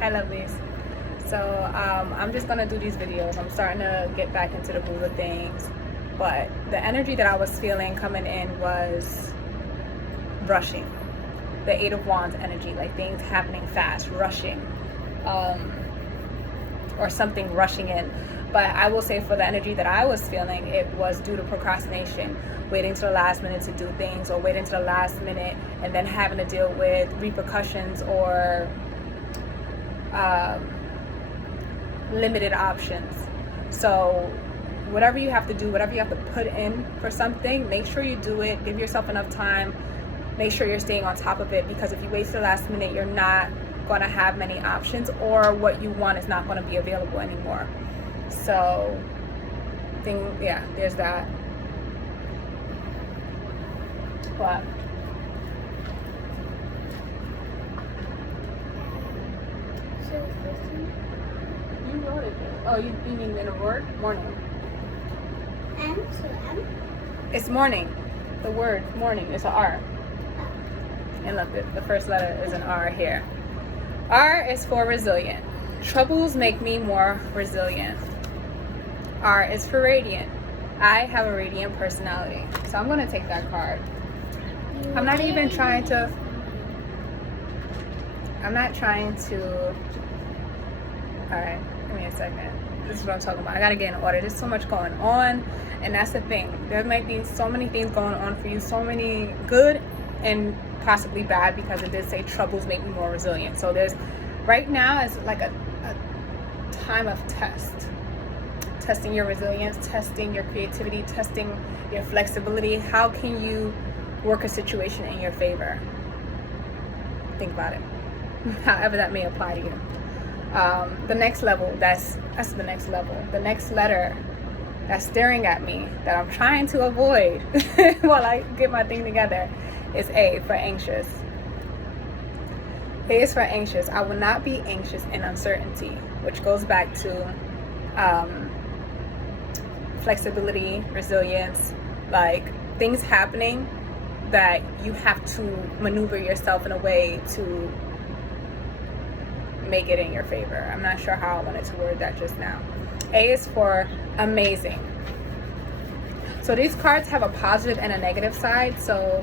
Hi, lovelies. So I'm just gonna do these videos. I'm starting to get back into the groove of things, but the energy that I was feeling coming in was rushing. The Eight of Wands energy, like things happening fast, rushing, or something rushing in. But I will say, for the energy that I was feeling, it was due to procrastination, waiting to the last minute to do things, or waiting to the last minute and then having to deal with repercussions or limited options. So whatever you have to do, whatever you have to put in for something, make sure you do it. Give yourself enough time. Make sure you're staying on top of it, because if you wait till the last minute, you're not going to have many options, or what you want is not going to be available anymore. So yeah, there's that. What? You wrote it. Oh, you mean in a word? Morning. It's morning. The word morning is an R. And look, the first letter is an R here. R is for resilient. Troubles make me more resilient. R is for radiant. I have a radiant personality. So I'm going to take that card. I'm not trying to. Alright, give me a second. This is what I'm talking about. I gotta get in order. There's so much going on, and that's the thing. There might be so many things going on for you, so many good and possibly bad, because it did say troubles make me more resilient. So there's, right now is like a time of testing your resilience, testing your creativity, testing your flexibility. How can you work a situation in your favor? Think about it. However that may apply to you. The next level, that's the next level. The next letter that's staring at me that I'm trying to avoid while I get my thing together is A, for anxious. A is for anxious. I will not be anxious in uncertainty, which goes back to flexibility, resilience, like things happening that you have to maneuver yourself in a way to make it in your favor. I'm not sure how I wanted to word that just now. A is for amazing. So these cards have a positive and a negative side. So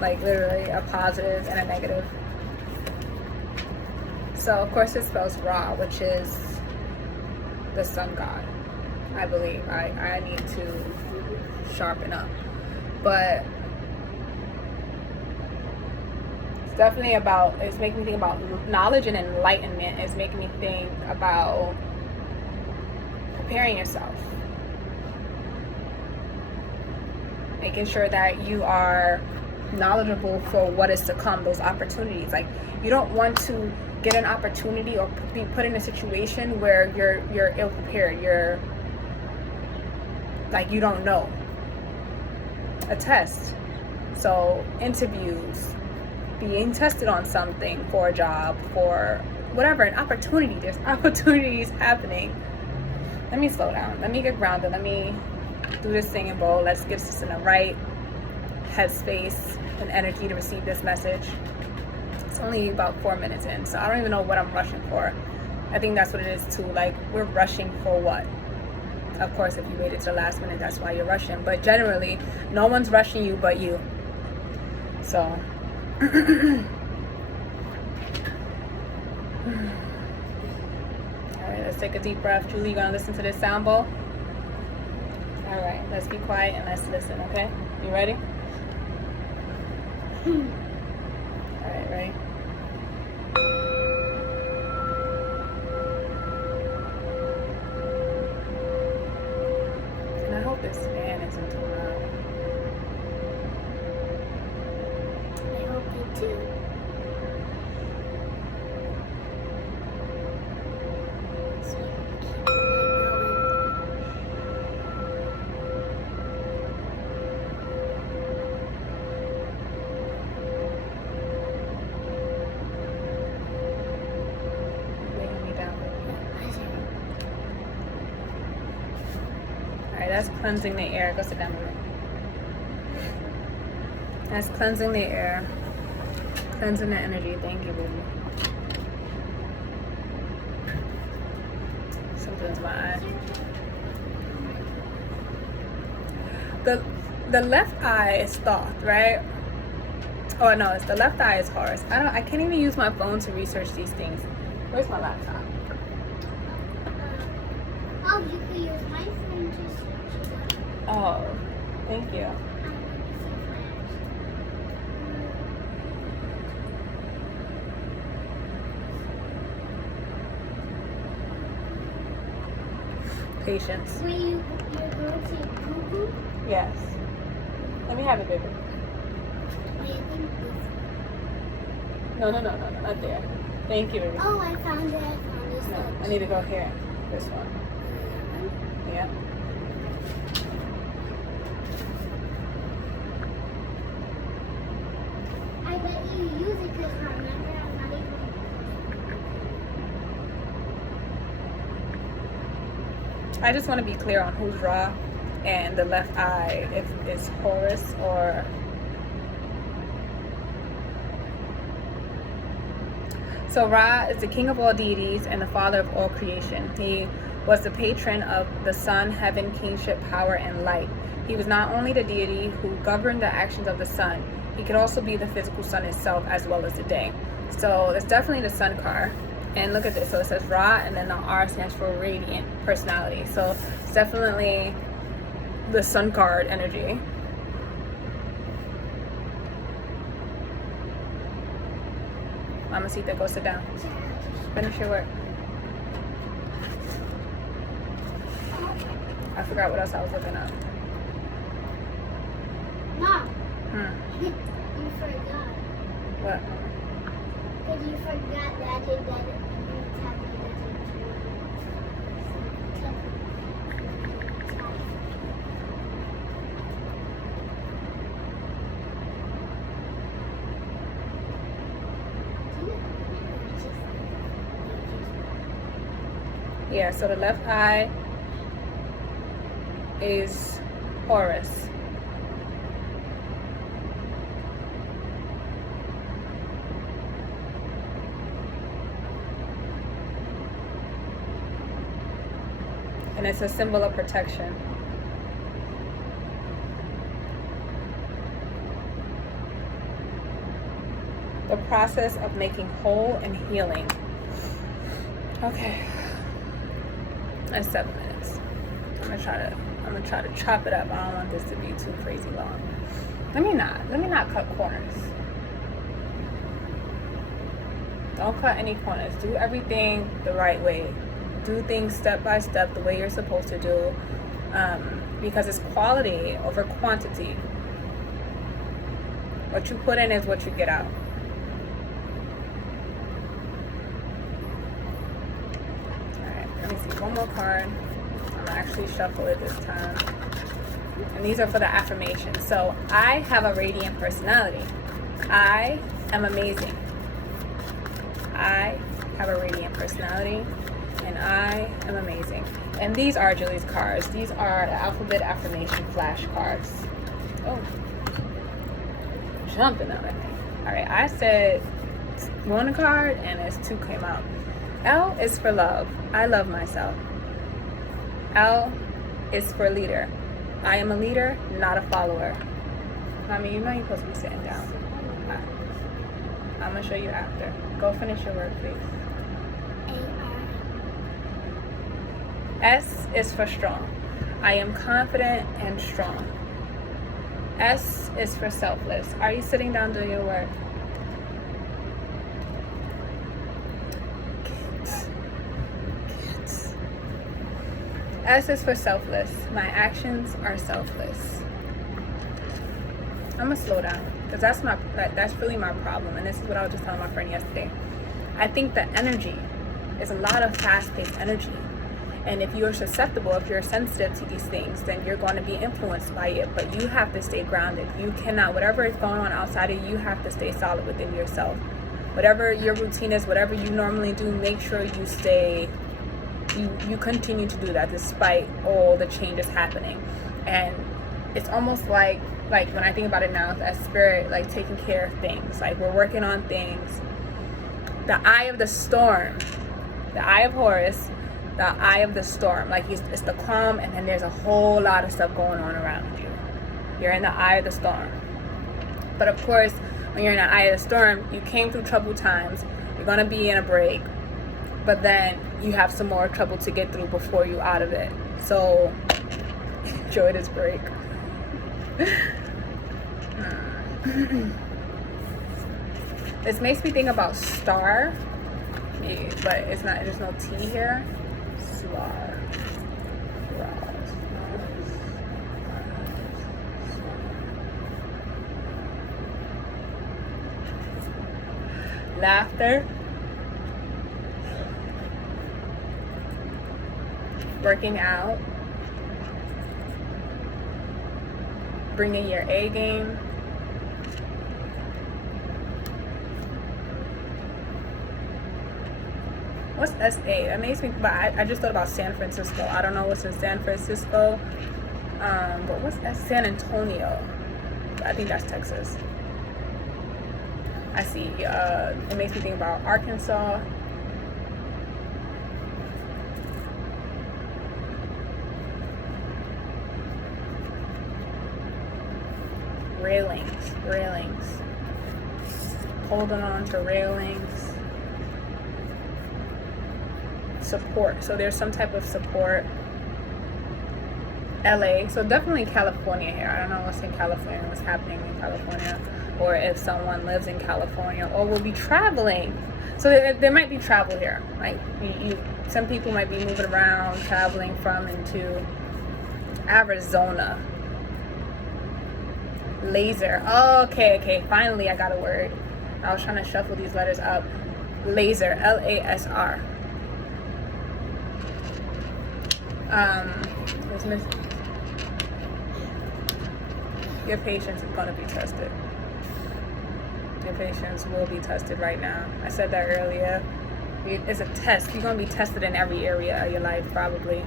like literally a positive and a negative. So of course it spells Ra, which is the sun god, I believe. I need to sharpen up. But definitely it's making me think about knowledge and enlightenment. It's making me think about preparing yourself, making sure that you are knowledgeable for what is to come, those opportunities. Like, you don't want to get an opportunity or be put in a situation where you're ill prepared, you're like, you don't know. A test, so interviews, being tested on something, for a job, for whatever, an opportunity. There's opportunities happening. Let me slow down. Let me get grounded. Let me do this thing in bold. Let's get this in the right headspace and energy to receive this message. It's only about 4 minutes in, so I don't even know what I'm rushing for. I think that's what it is too. Like, we're rushing for what? Of course, if you waited to the last minute, that's why you're rushing. But generally, no one's rushing you but you. So alright, let's take a deep breath. Julie, you gonna listen to this sound bowl? Alright, let's be quiet and let's listen, okay? You ready? Alright, ready? And I hope this fan isn't too loud. I hope you do. So you can keep it going. Weighing me down. I see. Alright, that's cleansing the air. Go sit down, baby. That's cleansing the air, cleansing the energy. Thank you, baby. eye. The left eye is Thoth, right? Oh no, it's the left eye is Horus. I can't even use my phone to research these things. Where's my laptop? Oh, you could use my phone to search it up. Oh, thank you. Patience. Wait, you're going to Google? Yes. Let me have it, baby. Wait, I think this. No, not there. Thank you, baby. Oh, I found it. I found this No, one. I need to go here. This one. Yeah. I bet you use it because remember I'm not even. I just want to be clear on who's Ra and the left eye, if it's Horus or... So Ra is the king of all deities and the father of all creation. He was the patron of the sun, heaven, kingship, power, and light. He was not only the deity who governed the actions of the sun, he could also be the physical sun itself as well as the day. So it's definitely the sun card. And look at this. So it says Ra, and then the R stands for radiant personality. So it's definitely the sun card energy. Mamacita, go sit down. Finish your work. I forgot what else I was looking up. Mom, Hmm. you forgot. What? Because you forgot that it doesn't. Yeah, so the left eye is Horus. And it's a symbol of protection. The process of making whole and healing. Okay. That's 7 minutes. I'm gonna try to chop it up. I don't want this to be too crazy long. Let me not cut corners. Don't cut any corners. Do everything the right way. Do things step by step the way you're supposed to do, because it's quality over quantity. What you put in is what you get out. Let me see, one more card. I'm gonna actually shuffle it this time. And these are for the affirmations. So I have a radiant personality. I am amazing. I have a radiant personality, and I am amazing. And these are Julie's cards. These are the alphabet affirmation flashcards. Oh, jumping out at me. All right, I said one card, and it's 2 came out. L is for love. I love myself. L is for leader. I am a leader, not a follower. I mean, you know you're supposed to be sitting down. I'm going to show you after. Go finish your work, please. S is for strong. I am confident and strong. S is for selfless. Are you sitting down doing your work? S is for selfless. My actions are selfless. I'm gonna slow down because that's really my problem. And this is what I was just telling my friend yesterday. I think the energy is a lot of fast-paced energy. And if you're susceptible, if you're sensitive to these things, then you're going to be influenced by it. But you have to stay grounded. You cannot, whatever is going on outside of you, you have to stay solid within yourself. Whatever your routine is, whatever you normally do, make sure you stay. You continue to do that despite all the changes happening. And it's almost like when I think about it now, it's that spirit like taking care of things. Like we're working on things. The eye of the storm, the eye of Horus, the eye of the storm. Like it's the calm, and then there's a whole lot of stuff going on around you. You're in the eye of the storm. But of course, when you're in the eye of the storm, you came through troubled times. You're gonna be in a break, but then you have some more trouble to get through before you out of it. So enjoy this break. This makes me think about star, but it's not. There's no T here. Star. Laughter. Working out. Bringing your A game. What's S.A.? That makes me, but I just thought about San Francisco. I don't know what's in San Francisco. But what's San Antonio? I think that's Texas. I see. It makes me think about Arkansas. Railings. Holding on to railings. Support. So there's some type of support. LA. So definitely California here. I don't know what's in California, what's happening in California, or if someone lives in California or will be traveling. So there might be travel here. Like some people might be moving around, traveling from and to Arizona. Laser. Oh, okay. Finally, I got a word. I was trying to shuffle these letters up. Laser. L-A-S-R. What's missing? Your patience is going to be tested. Your patience will be tested right now. I said that earlier. It's a test. You're going to be tested in every area of your life, probably.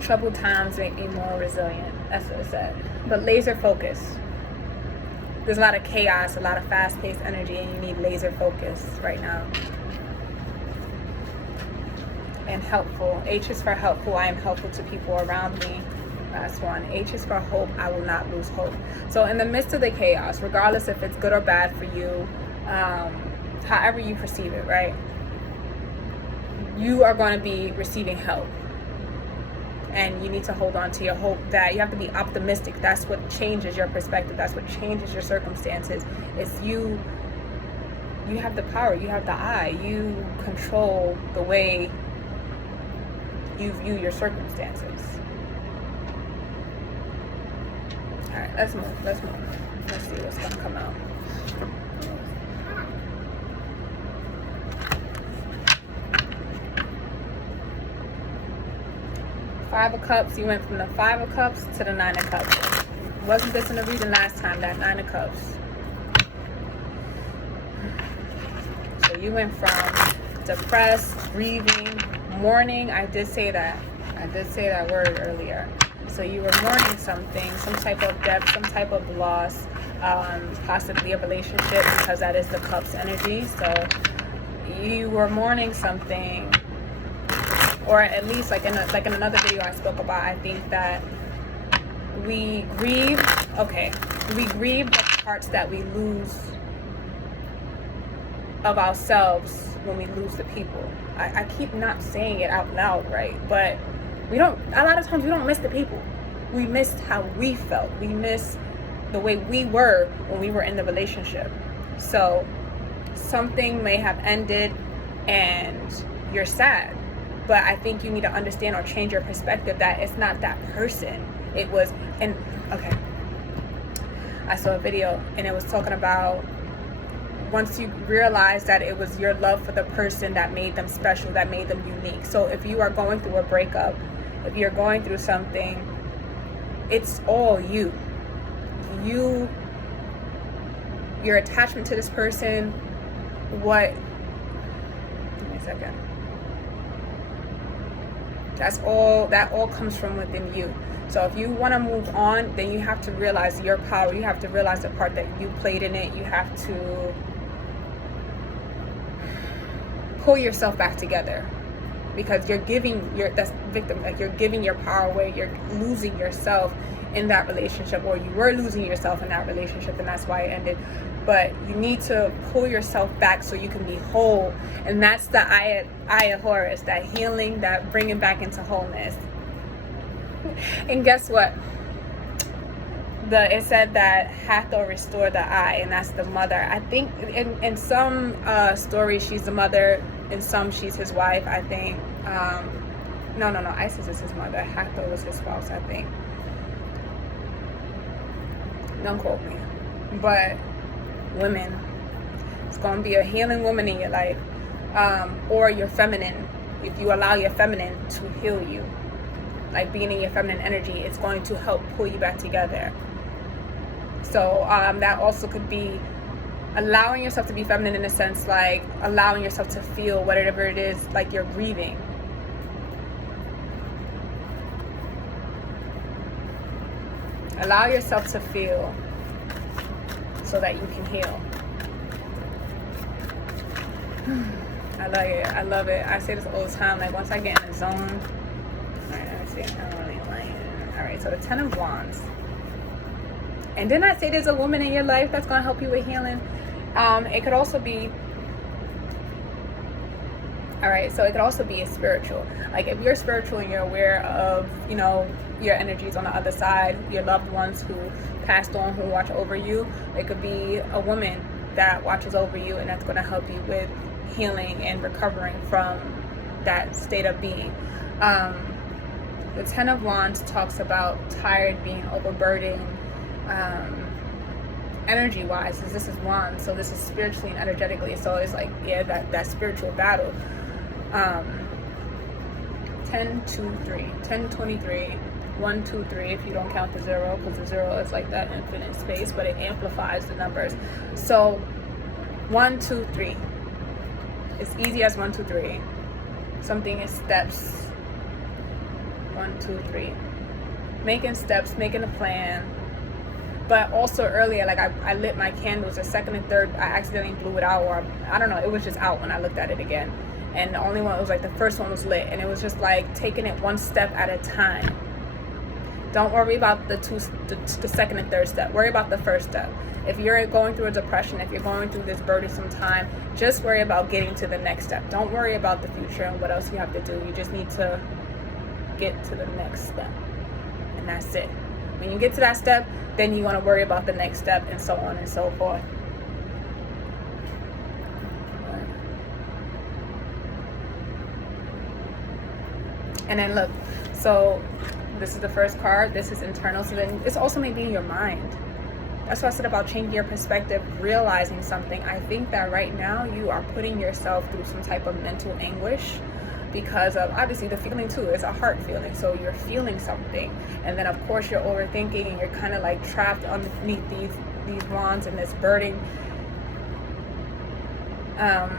Troubled times make me more resilient. That's what it said. But laser focus. There's a lot of chaos, a lot of fast-paced energy, and you need laser focus right now. And helpful. H is for helpful. I am helpful to people around me. Last one. H is for hope. I will not lose hope. So in the midst of the chaos, regardless if it's good or bad for you, however you perceive it, right? You are going to be receiving help. And you need to hold on to your hope. That you have to be optimistic. That's what changes your perspective. That's what changes your circumstances. It's you have the power. You have the eye. You control the way you view your circumstances. All right, let's move. Let's see what's gonna come out. Five of Cups. You went from the Five of Cups to the Nine of Cups. Wasn't this in the reading last time? That Nine of Cups. So you went from depressed, grieving, mourning. I did say that word earlier. So you were mourning something, some type of death, some type of loss, possibly a relationship, because that is the Cups energy. So you were mourning something, or at least like in another video I spoke about. I think that we grieve the parts that we lose of ourselves when we lose the people. I keep not saying it out loud, right? But a lot of times we don't miss the people. We miss how we felt. We miss the way we were when we were in the relationship. So something may have ended and you're sad. But I think you need to understand or change your perspective that it's not that person. It was, I saw a video and it was talking about once you realize that it was your love for the person that made them special, that made them unique. So if you are going through a breakup, if you're going through something, it's all you. Your attachment to this person, give me a second. That all comes from within you. So if you want to move on, then you have to realize your power. You have to realize the part that you played in it. You have to pull yourself back together, because you're giving that's victim, like you're giving your power away. You're losing yourself in that relationship, or you were losing yourself in that relationship, and that's why it ended. But you need to pull yourself back so you can be whole, and that's the Eye of Horus, that healing, that bringing back into wholeness. And guess what? It said that Hathor restored the eye, and that's the mother. I think in some stories she's the mother, in some she's his wife, I think. No, Isis is his mother. Hathor was his spouse, I think. Don't quote me. But women, it's going to be a healing woman in your life, or your feminine. If you allow your feminine to heal you, like being in your feminine energy, it's going to help pull you back together. So that also could be allowing yourself to be feminine, in a sense, like allowing yourself to feel whatever it is, like you're grieving. Allow yourself to feel so that you can heal. I love it. I love it. I say this all the time. Like, once I get in the zone. Alright, let me see. I don't really like it. Alright, so the 10 of Wands. And didn't I say there's a woman in your life that's going to help you with healing? It could also be, all right, so it could also be a spiritual. Like, if you're spiritual and you're aware of, you know, your energies on the other side, your loved ones who passed on, who watch over you, it could be a woman that watches over you, and that's going to help you with healing and recovering from that state of being. The 10 of Wands talks about tired, being overburdened, energy wise, this is Wands, so this is spiritually and energetically, so it's like, yeah, that spiritual battle. 10 2 3 10 23 1 2 3, if you don't count the 0, because the 0 is like that infinite space, but it amplifies the numbers. So 1 2 3, it's easy as 1 2 3. Something is steps. 1 2 3, making steps, making a plan. But also earlier, like I lit my candles, the second and third, I accidentally blew it out, or I don't know, it was just out when I looked at it again. And the only one, it was like the first one was lit, and it was just like taking it one step at a time. Don't worry about the second and third step. Worry about the first step. If you're going through a depression, if you're going through this burdensome time, just worry about getting to the next step. Don't worry about the future and what else you have to do. You just need to get to the next step, and that's it. When you get to that step, then you want to worry about the next step, and so on and so forth. And then look, so this is the first card. This is internal. So then it's also maybe in your mind. That's what I said about changing your perspective, realizing something. I think that right now you are putting yourself through some type of mental anguish, because of, obviously, the feeling too is a heart feeling. So you're feeling something, and then of course you're overthinking, and you're kind of like trapped underneath these wands and this burden. But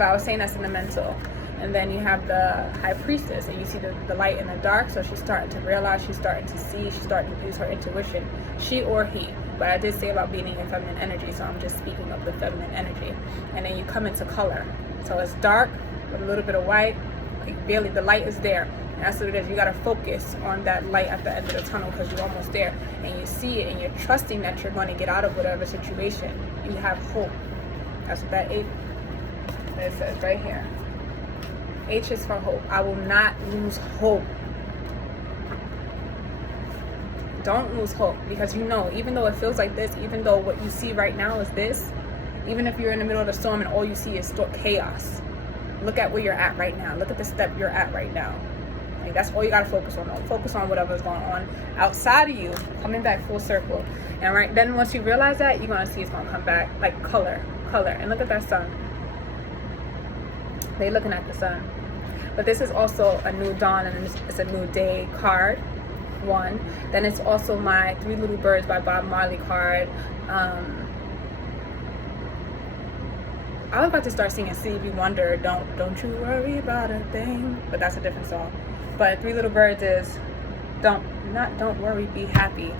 I was saying that's in the mental. And then you have the High Priestess, and you see the light in the dark. So she's starting to realize, she's starting to see, she's starting to use her intuition, she or he. But I did say about being in your feminine energy, so I'm just speaking of the feminine energy. And then you come into color. So it's dark with a little bit of white, like barely, the light is there. And that's what it is. You got to focus on that light at the end of the tunnel, because you're almost there. And you see it, and you're trusting that you're going to get out of whatever situation. You have hope. That's what that 8, it says right here. H is for hope. I will not lose hope. Don't lose hope, because you know, even though it feels like this, even though what you see right now is this, even if you're in the middle of the storm and all you see is chaos, look at where you're at right now. Look at the step you're at right now. Like, that's all you gotta focus on. Don't focus on whatever's going on outside of you, coming back full circle. And right then, once you realize that, you're gonna see it's gonna come back like color. And look at that sun. They're looking at the sun. But this is also a new dawn, and it's a new day card, 1. Then it's also my 3 Little Birds by Bob Marley card. I was about to start singing Stevie Wonder, don't you worry about a thing, but that's a different song. But 3 Little Birds is don't worry, be happy.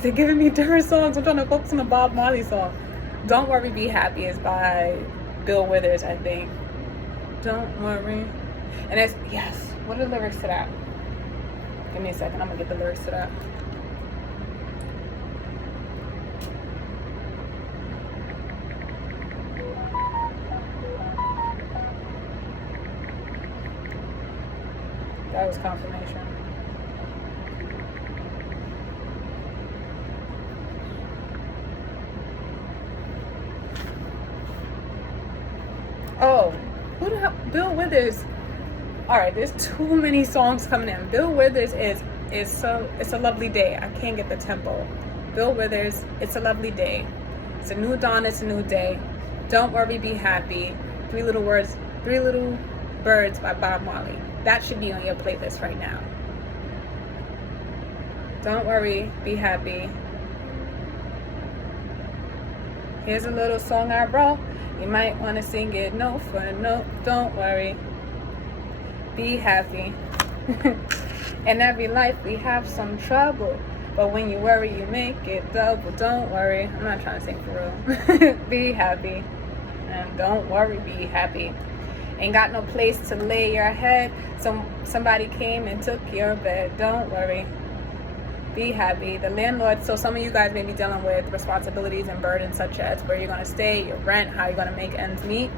They're giving me different songs. I'm trying to focus on the Bob Marley song. Don't Worry, Be Happy is by Bill Withers, I think. Don't worry. And it's, yes, what are the lyrics to that? Give me a second, I'm gonna get the lyrics to that. That was confirmation. Oh, who the hell? Bill Withers. All right, there's too many songs coming in. Bill Withers is so, it's a lovely day. I can't get the tempo. Bill Withers, it's a lovely day. It's a new dawn, it's a new day. Don't worry, be happy. Three Little Birds by Bob Marley. That should be on your playlist right now. Don't worry, be happy. Here's a little song I wrote. You might want to sing it note for note. Don't worry, be happy. In every life we have some trouble, but when you worry you make it double. Don't worry, I'm not trying to sing for real. Be happy, and don't worry, be happy. Ain't got no place to lay your head. Somebody came and took your bed. Don't worry, be happy. The landlord, so some of you guys may be dealing with responsibilities and burdens such as where you're going to stay, your rent, how you're going to make ends meet.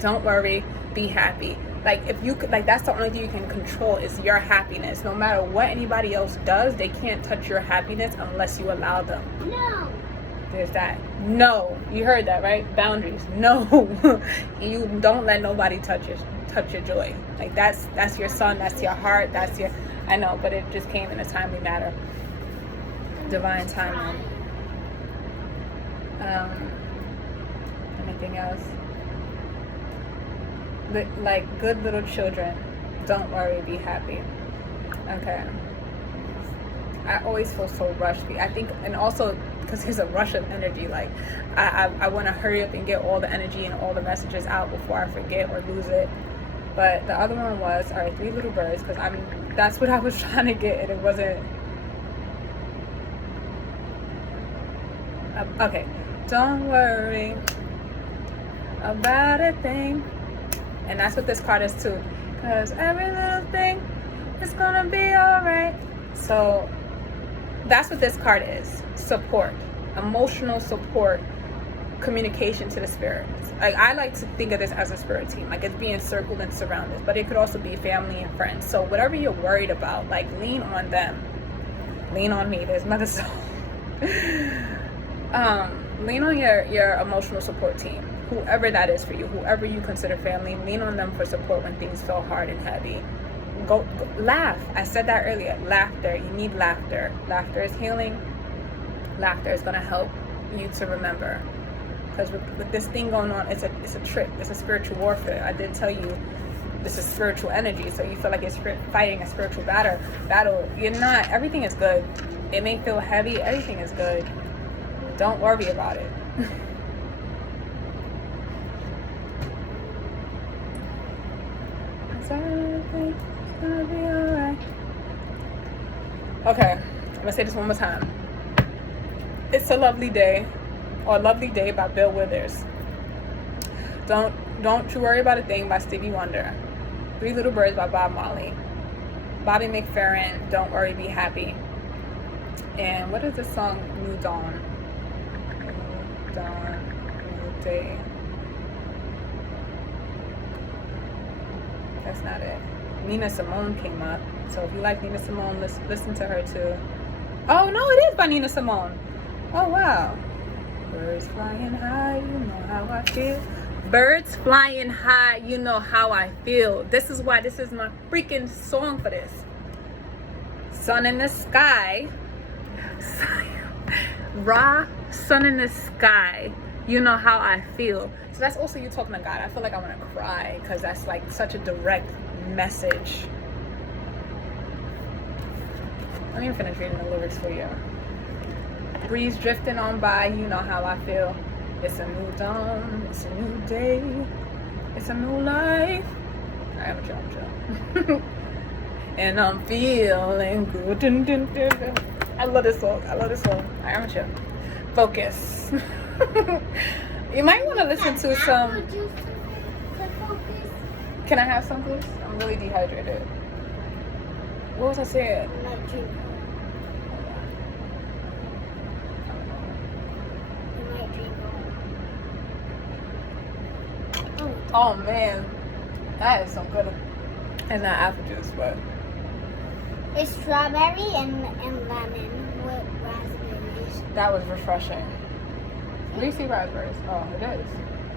Don't worry, be happy. Like, if you could, like, that's the only thing you can control is your happiness. No matter what anybody else does, they can't touch your happiness unless you allow them. No. There's that. No, you heard that, right? Boundaries. No. You don't let nobody touch your joy. Like, that's your sun, that's your heart, that's your, I know, but it just came in a timely manner. Divine timing. Anything else? Like good little children, don't worry, be happy. Okay. I always feel so rushed. I think, and also because there's a rush of energy. Like I want to hurry up and get all the energy and all the messages out before I forget or lose it. But the other one was, all right, Three Little Birds, because that's what I was trying to get, and it wasn't. Okay, don't worry about a thing. And that's what this card is too. Because every little thing is gonna be alright. So that's what this card is. Support. Emotional support. Communication to the spirits. Like, I like to think of this as a spirit team. Like, it's being circled and surrounded. But it could also be family and friends. So whatever you're worried about, like, lean on them. Lean on me. There's another song. Lean on your emotional support team. Whoever that is for you, whoever you consider family, lean on them for support when things feel hard and heavy. Go laugh. I said that earlier. Laughter. You need laughter. Laughter is healing. Laughter is going to help you to remember. Because with this thing going on, it's a trick. It's a spiritual warfare. I did tell you this is spiritual energy. So you feel like you're fighting a spiritual battle. You're not. Everything is good. It may feel heavy. Everything is good. Don't worry about it. Everything's gonna be alright. Okay, I'm gonna say this one more time. It's a Lovely Day, or Lovely Day by Bill Withers. Don't You Worry About a Thing by Stevie Wonder. Three Little Birds by Bob Marley. Bobby McFerrin, Don't Worry, Be Happy. And what is the song? New Dawn. New Dawn, New Day. That's not it. Nina Simone came up. So if you like Nina Simone, listen to her too. Oh, no, it is by Nina Simone. Oh, wow. Birds flying high, you know how I feel. Birds flying high, you know how I feel. This is why this is my freaking song for this. Sun in the sky. Ra, sun in the sky. You know how I feel. So that's also you talking to God. I feel like I want to cry because that's like such a direct message. Let me finish reading the lyrics for you. Breeze drifting on by, you know how I feel. It's a new dawn, it's a new day, it's a new life. Alright, I'm chill. And I'm feeling good. I love this song. Alright, I'm chill. Focus. You might want to listen to some. Apple juice to focus. Can I have some, please? I'm really dehydrated. What was I saying? I might drink. I might drink. Oh man, that is some good. It's not apple juice, but It's strawberry and lemon with raspberries. that was refreshing. Do you see raspberries? Oh, it is.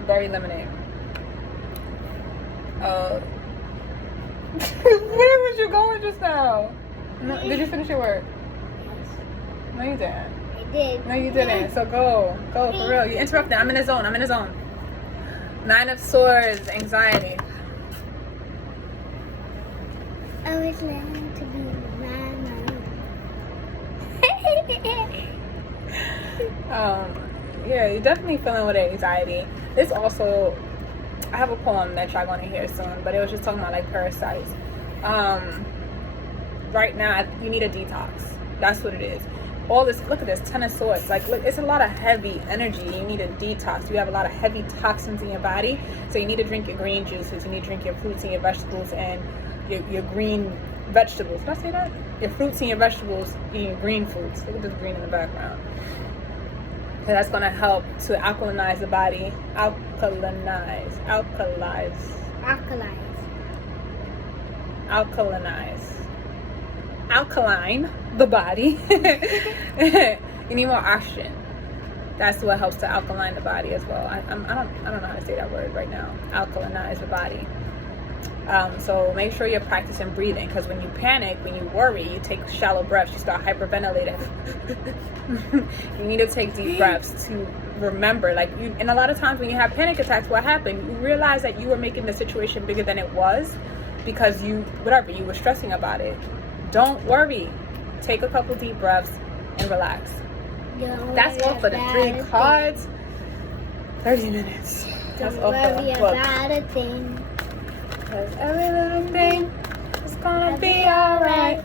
Berry lemonade. Where was you going just now? No, did you finish your work? Yes, No, you didn't. I did. No, you didn't. So go for real. You interrupted. I'm in the zone. 9 of Swords, anxiety. I was learning to be mama. Yeah, you're definitely feeling with anxiety. This also, I have a poem that y'all gonna hear soon, but it was just talking about like parasites. Right now, you need a detox. That's what it is. All this, look at this, 10 of Swords. Like, look, it's a lot of heavy energy. You need a detox. You have a lot of heavy toxins in your body, so you need to drink your green juices. You need to drink your fruits and your vegetables and your green vegetables. Did I say that? Your fruits and your vegetables and your green foods. Look at this green in the background. So that's going to help to alkalinize the body. Alkaline the body. You need more oxygen. That's what helps to alkaline the body as well. I don't know how to say that word right now. Alkalinize the body. So make sure you're practicing breathing, because when you panic, when you worry, you take shallow breaths, you start hyperventilating. You need to take deep breaths to remember, and a lot of times when you have panic attacks, what happened? You realize that you were making the situation bigger than it was because you were stressing about it. Don't worry. Take a couple deep breaths and relax. That's all for the 3 cards. 30 minutes. That's all for worry the book. about a thing. Cause every little thing is gonna be alright.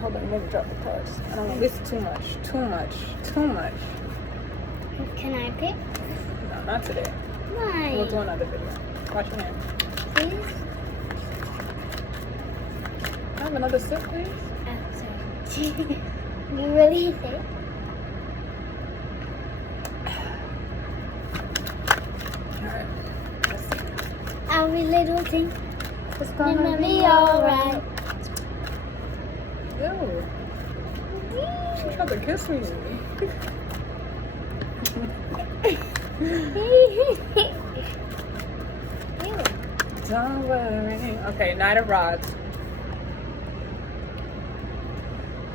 Hold on, let me drop the cards. I don't know. This is too much. Can I pick? No, not today. Why? We'll do another video. Watch your hand. Please? Have another sip, please. Oh, sorry. You really think? Alright. Let's see. Every little thing It's gonna be alright. Ew. She tried to kiss me. Don't worry. Okay, Knight of Rods.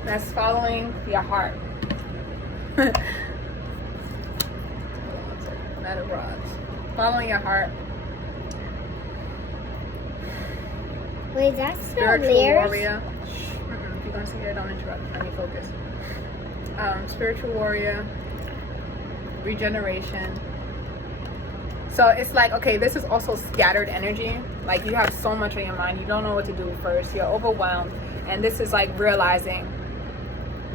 That's following your heart. Hold on one second. Knight of Rods. Following your heart. Wait, that's the Spiritual layers? warrior. If you're gonna see it, don't interrupt. Let me focus. Spiritual warrior. Regeneration. So it's like, okay, this is also scattered energy. Like, you have so much on your mind, you don't know what to do first, you're overwhelmed, and this is like realizing,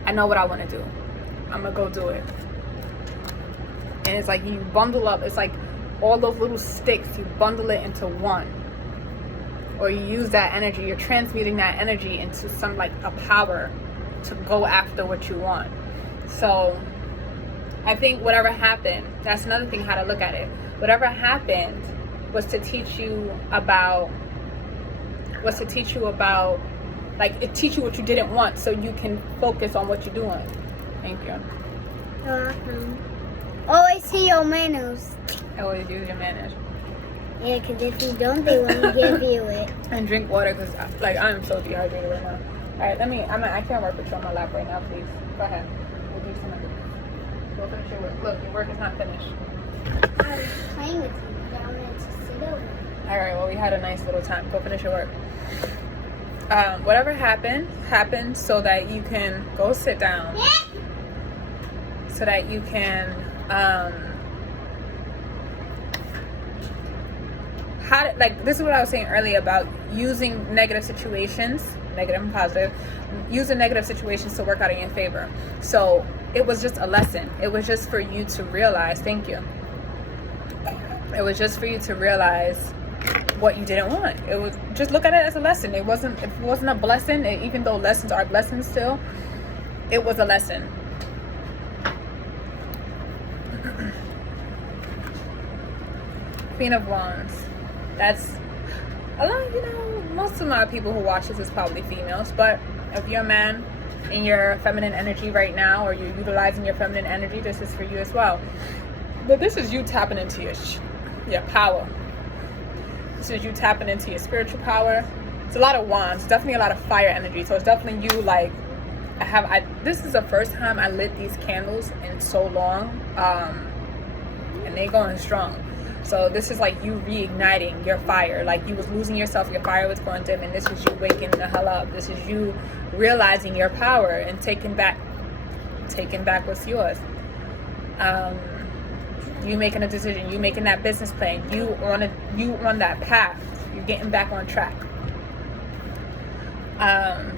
I know what I want to do, I'm gonna go do it. And it's like you bundle up, it's like all those little sticks, you bundle it into one, or you use that energy, you're transmuting that energy into some like a power to go after what you want. So I think whatever happened, that's another thing, how to look at it. Whatever happened was to teach you about, like, it teach you what you didn't want so you can focus on what you're doing. Thank you. Always see your menus. I always use your manners. Yeah, because if you don't, they won't give you it. And drink water, because like I'm so dehydrated right now. Alright, I can't work with you on my lap right now, please. Go ahead. We'll do some of it. Go finish your work. Look, your work is not finished. I was playing with you, but I wanted to sit over. Alright, well, we had a nice little time. Go finish your work. Whatever happened so that you can go sit down. So that you can, this is what I was saying earlier about using negative situations, negative and positive, using negative situations to work out in your favor. So it was just a lesson. It was just for you to realize, thank you. It was just for you to realize what you didn't want. It was just look at it as a lesson. It wasn't a blessing. Even though lessons are blessings still, it was a lesson. Queen of Wands. That's a lot, most of my people who watch this is probably females, but if you're a man in your feminine energy right now, or you're utilizing your feminine energy, this is for you as well. But this is you tapping into your power. This is you tapping into your spiritual power. It's a lot of wands, definitely a lot of fire energy. So it's definitely you, like, this is the first time I lit these candles in so long, and they going strong. So this is like you reigniting your fire. Like you was losing yourself, your fire was going dim, and this is you waking the hell up. This is you realizing your power and taking back what's yours. You making a decision, you making that business plan, you on that path, you're getting back on track.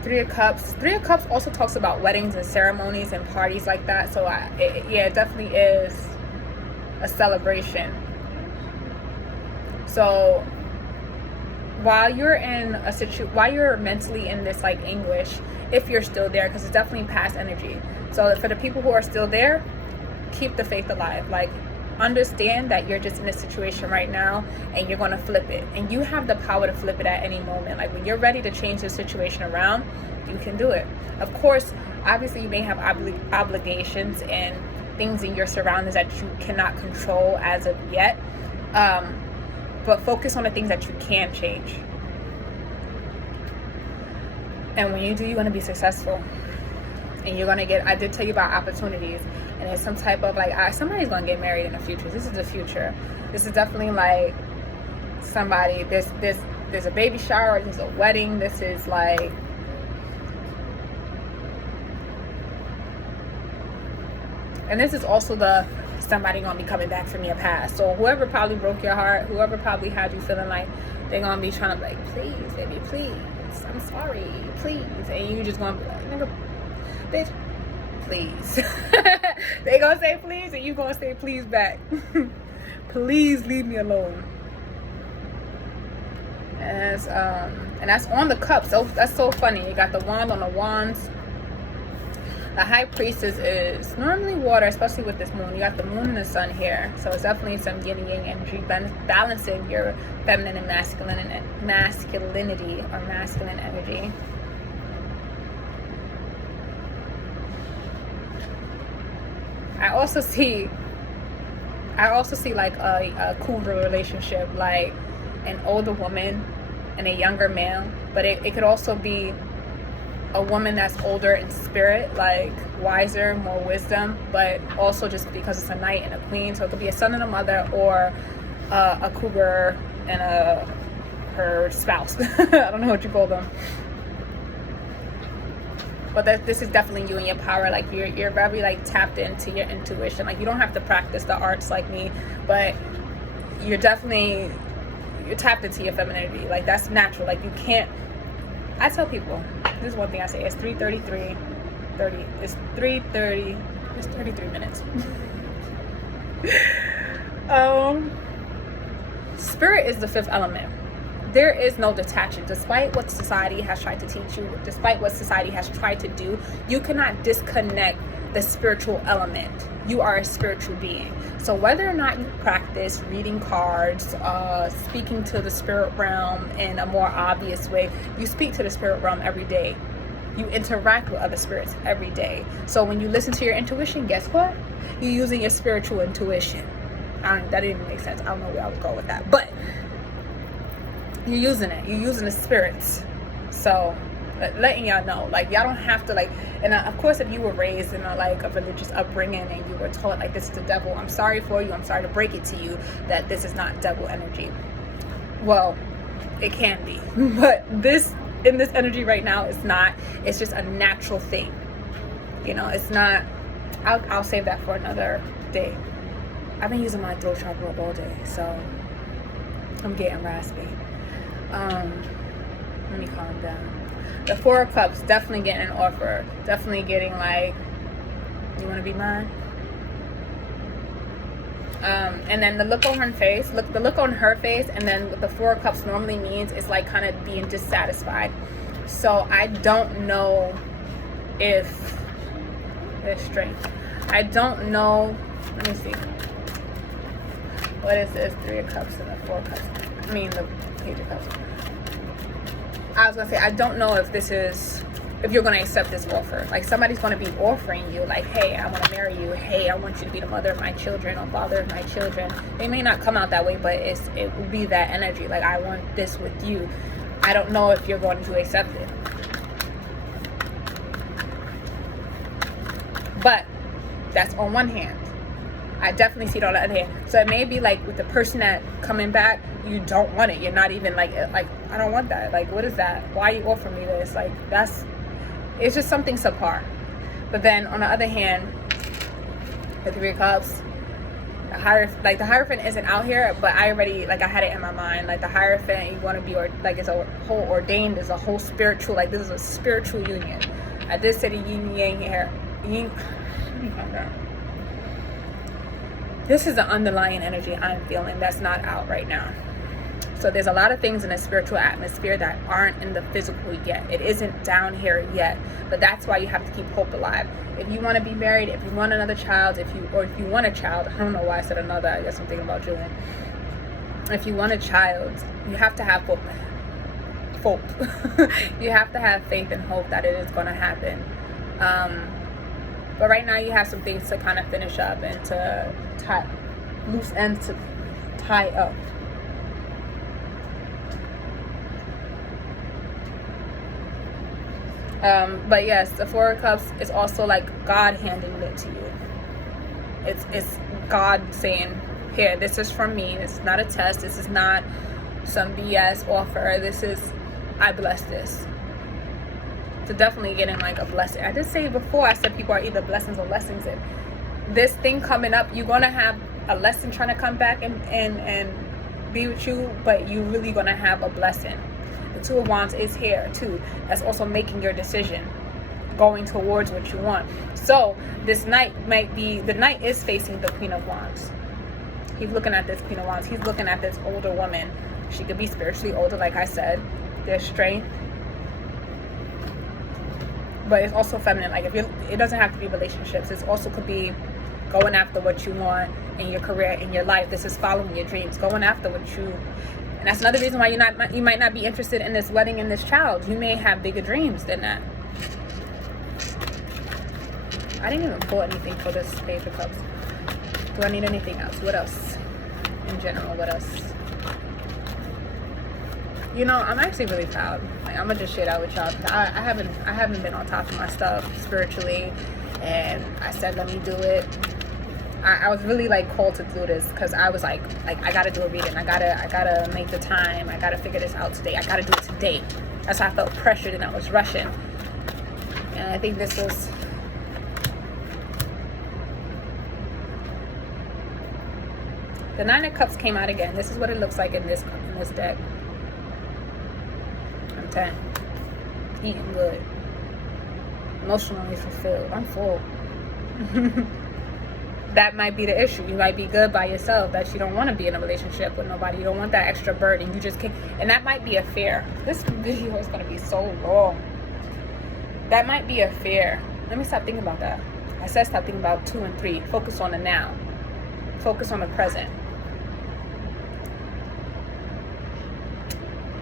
Three of Cups also talks about weddings and ceremonies and parties like that. So it definitely is a celebration. So while you're while you're mentally in this like anguish, if you're still there, because it's definitely past energy. So for the people who are still there, keep the faith alive. Like, understand that you're just in a situation right now and you're going to flip it, and you have the power to flip it at any moment. Like when you're ready to change the situation around, you can do it. Of course, obviously you may have obligations and things in your surroundings that you cannot control as of yet, but focus on the things that you can change. And when you do, you're going to be successful, and you're going to get, I did tell you about opportunities, and it's some type of like, somebody's going to get married in the future. This is the future. This is definitely like somebody, there's a baby shower, there's a wedding. This is like, and this is also somebody gonna be coming back from your past. So whoever probably broke your heart, whoever probably had you feeling like they're gonna be trying to be like, please, baby, please, I'm sorry, please, and you just gonna be like, nigga, bitch, please. They gonna say please, and you gonna say please back. Please leave me alone. And that's on the cups. So that's so funny. You got the wand on the wands. The high priestess is normally water, especially with this moon. You got the moon and the sun here. So it's definitely some yin and yang energy, balancing your feminine and masculinity or masculine energy. I also see like a cougar relationship, like an older woman and a younger male. But it could also be a woman that's older in spirit, like wiser, more wisdom, but also just because it's a knight and a queen. So it could be a son and a mother, or a cougar and her spouse. I don't know what you call them. But this is definitely you and your power. Like you're very like tapped into your intuition. Like you don't have to practice the arts like me, but you're tapped into your femininity. Like that's natural. Like you can't, I tell people, this is one thing I say, it's 3:33, it's 3:30, it's 33 minutes. Spirit is the fifth element. There is no detaching. Despite what society has tried to teach you, despite what society has tried to do, you cannot disconnect the spiritual element. You are a spiritual being. So whether or not you practice reading cards, speaking to the spirit realm in a more obvious way, you speak to the spirit realm every day. You interact with other spirits every day. So when you listen to your intuition, guess what? You're using your spiritual intuition. That didn't even make sense. I don't know where I was going with that, but you're using it. You're using the spirits. So letting y'all know, like, y'all don't have to, like, and of course, if you were raised in a religious upbringing and you were taught like this is the devil, I'm sorry for you. I'm sorry to break it to you that this is not devil energy. Well, it can be, but in this energy right now, it's not. It's just a natural thing. It's not. I'll save that for another day. I've been using my throat chakra up all day, so I'm getting raspy. Let me calm down. The Four of Cups, definitely getting an offer. Definitely getting like, you want to be mine? And then the look on her face, the look on her face, and then what the Four of Cups normally means is like kind of being dissatisfied. So I don't know if there's strength. I don't know. Let me see. What is this? Three of Cups and the Four of Cups. I mean the Page of Cups. I was gonna say, I don't know if this is, if you're gonna accept this offer. Like somebody's gonna be offering you, like, hey, I want to marry you. Hey, I want you to be the mother of my children or father of my children. They may not come out that way, but it will be that energy. Like, I want this with you. I don't know if you're going to accept it. But that's on one hand. I definitely see it on the other hand. So it may be like with the person that coming back, you don't want it. You're not even like I don't want that. Like, what is that? Why you offering me this? Like, it's just something subpar. But then on the other hand, the Three of Cups, the Hierophant isn't out here, but I already, like, I had it in my mind. Like the Hierophant, you want to be, or like, it's a whole ordained, is a whole spiritual, like this is a spiritual union. I did say the yin yang here. This is the underlying energy I'm feeling that's not out right now. So there's a lot of things in the spiritual atmosphere that aren't in the physical yet. It isn't down here yet, but that's why you have to keep hope alive. If you want to be married, if you want another child, if you want a child, I don't know why I said another, I guess I'm thinking about Julian. If you want a child, you have to have hope. You have to have faith and hope that it is going to happen. But right now you have some things to kind of finish up and to tie loose ends to tie up. But yes, the Four of Cups is also like God handing it to you. It's God saying, here, this is from me. This is not a test. This is not some BS offer. This is, I bless this. So definitely getting like a blessing. I did say before, I said people are either blessings or lessons. And this thing coming up, you're going to have a lesson trying to come back and be with you, but you're really going to have a blessing. The Two of Wands is here too. That's also making your decision, going towards what you want. So this Knight might be, the Knight is facing the Queen of Wands. He's looking at this Queen of Wands. He's looking at this older woman. She could be spiritually older, like I said. There's strength, but it's also feminine. Like, it doesn't have to be relationships. It also could be going after what you want in your career, in your life. This is following your dreams, going after what you. And that's another reason why you might not be interested in this wedding and this child. You may have bigger dreams than that. I didn't even pull anything for this Page of Cups. Do I need anything else? What else? In general, what else? You know, I'm actually really proud. Like, I'm gonna just share that with y'all. I haven't been on top of my stuff spiritually, and I said, let me do it. I was really like called to do this because I was like I gotta do a reading. I gotta make the time. I gotta figure this out today. I gotta do it today. That's why I felt pressured and I was rushing. And I think this was. The Nine of Cups came out again. This is what it looks like in this deck. I'm 10. Eating good. Emotionally fulfilled. I'm full. That might be the issue. You might be good by yourself, that you don't want to be in a relationship with nobody. You don't want that extra burden. You just can't. And that might be a fear. This video is going to be so long. That might be a fear. Let me stop thinking about that. I said stop thinking about 2 and 3. Focus on the now. Focus on the present.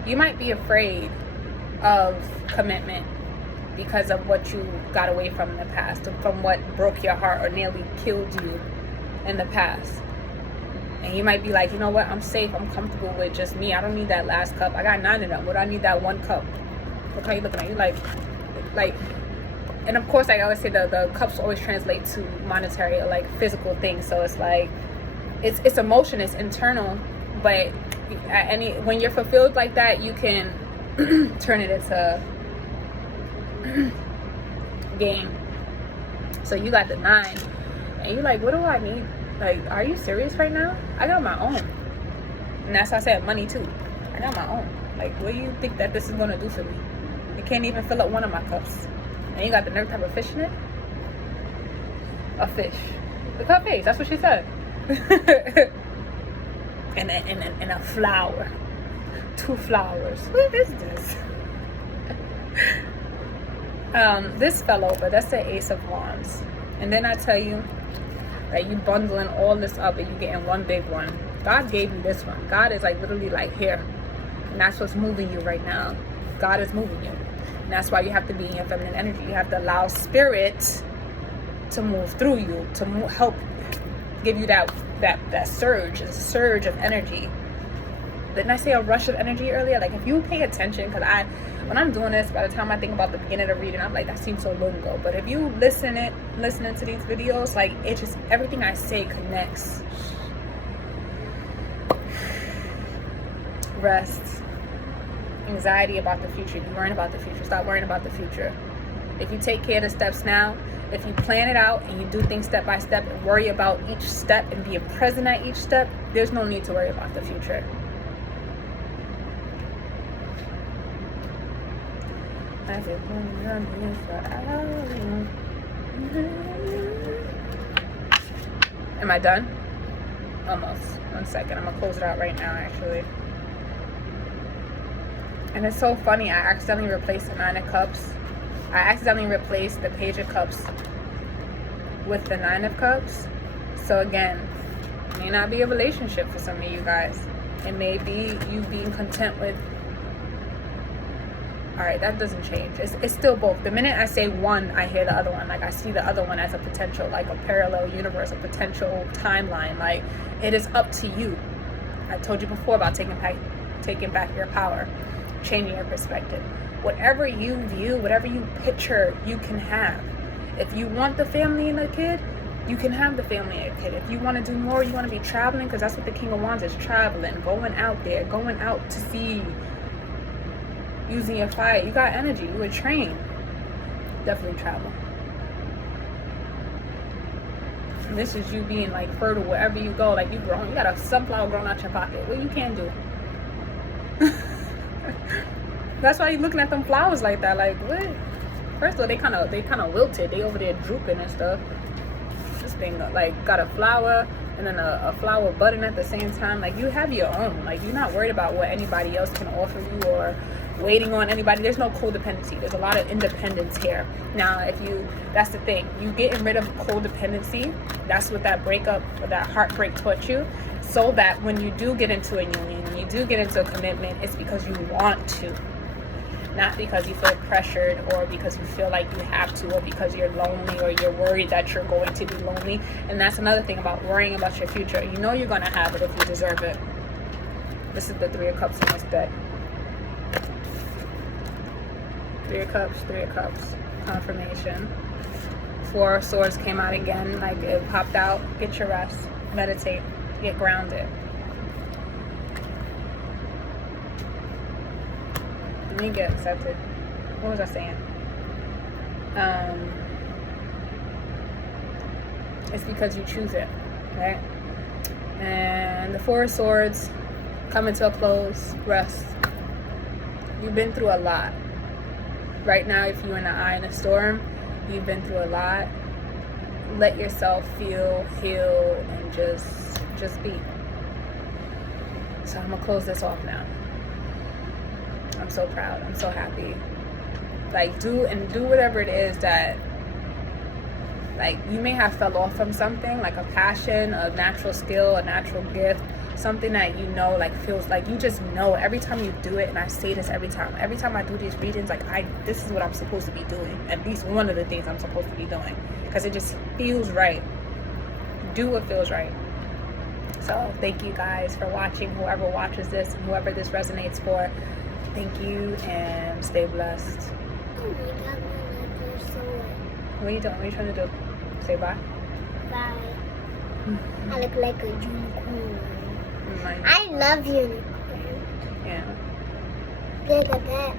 You might be afraid of commitment because of what you got away from in the past, from what broke your heart or nearly killed you in the past. And you might be like, you know what, I'm safe, I'm comfortable with just me. I don't need that last cup. I got 9 of them. What do I need that 1 cup? Look how you looking at you like, and of course, like I always say, the cups always translate to monetary or like physical things. So it's like, it's emotion, it's internal, but when you're fulfilled like that, you can turn it into game. So you got the 9 and you're like, what do I need? Like, are you serious right now? I got my own. And that's why I said money too. I got my own. Like, what do you think that this is going to do for me? It can't even fill up one of my cups. And you got the nerve to have a fish in it? A fish. The cup face, that's what she said. and a flower. 2 flowers. What is this? This fell over. That's the Ace of Wands. And then I tell you that you bundling all this up and you getting one big one. God gave you this one. God is like literally like here. And that's what's moving you right now. God is moving you. And that's why you have to be in your feminine energy. You have to allow spirit to move through you, to help give you that surge. It's a surge of energy. Didn't I say a rush of energy earlier? Like if you pay attention, because when I'm doing this, by the time I think about the beginning of the reading, I'm like, that seems so long ago. But if you listening to these videos, like it just, everything I say connects. Rest. Anxiety about the future. You worrying about the future. Stop worrying about the future. If you take care of the steps now, if you plan it out and you do things step by step and worry about each step and being present at each step, there's no need to worry about the future. Am I done? Almost. 1 second. I'm gonna close it out right now, actually. And it's so funny. I accidentally replaced the 9 of Cups. I accidentally replaced the Page of Cups with the 9 of Cups. So again, it may not be a relationship for some of you guys. It may be you being content with. Alright, that doesn't change. It's still both. The minute I say one, I hear the other one. Like I see the other one as a potential, like a parallel universe, a potential timeline. Like it is up to you. I told you before about taking back your power, changing your perspective. Whatever you view, whatever you picture, you can have. If you want the family and a kid, you can have the family and a kid. If you want to do more, you want to be traveling, because that's what the King of Wands is, traveling, going out there, going out to sea, using your fire. You got energy. You would train. Definitely travel. And this is you being like fertile wherever you go. Like you growing. You got a sunflower growing out your pocket. What you can do. That's why you're looking at them flowers like that. Like what? First of all, they kind of wilted. They over there drooping and stuff. This thing like got a flower and then a flower budding at the same time. Like you have your own. Like you're not worried about what anybody else can offer you or waiting on anybody. There's no codependency. There's a lot of independence here. Now, that's the thing. You getting rid of codependency. That's what that breakup or that heartbreak taught you. So that when you do get into a union, you do get into a commitment, it's because you want to. Not because you feel pressured or because you feel like you have to or because you're lonely or you're worried that you're going to be lonely. And that's another thing about worrying about your future. You know you're going to have it if you deserve it. This is the 3 of Cups in this deck. 3 of Cups, 3 of Cups. Confirmation. 4 of Swords came out again. Like it popped out. Get your rest. Meditate. Get grounded. Let me get accepted. What was I saying? It's because you choose it, right? And the 4 of Swords coming to a close. Rest. You've been through a lot. Right now, if you're in the eye in a storm, you've been through a lot. Let yourself feel, heal, and just be. So I'm gonna close this off now. I'm so proud. I'm so happy. Like do whatever it is that, like, you may have fell off from something, like a passion, a natural skill, a natural gift, something that you know, like feels like you just know every time you do it. And I say this every time I do these readings, like this is what I'm supposed to be doing. At least one of the things I'm supposed to be doing, because it just feels right. Do what feels right. So thank you guys for watching. Whoever watches this and whoever this resonates for, thank you and stay blessed. Oh my god, my leg is so wet. What are you doing? What are you trying to do? Say bye. Bye. I look like a unicorn. My I love unicorns. yeah. Look at that.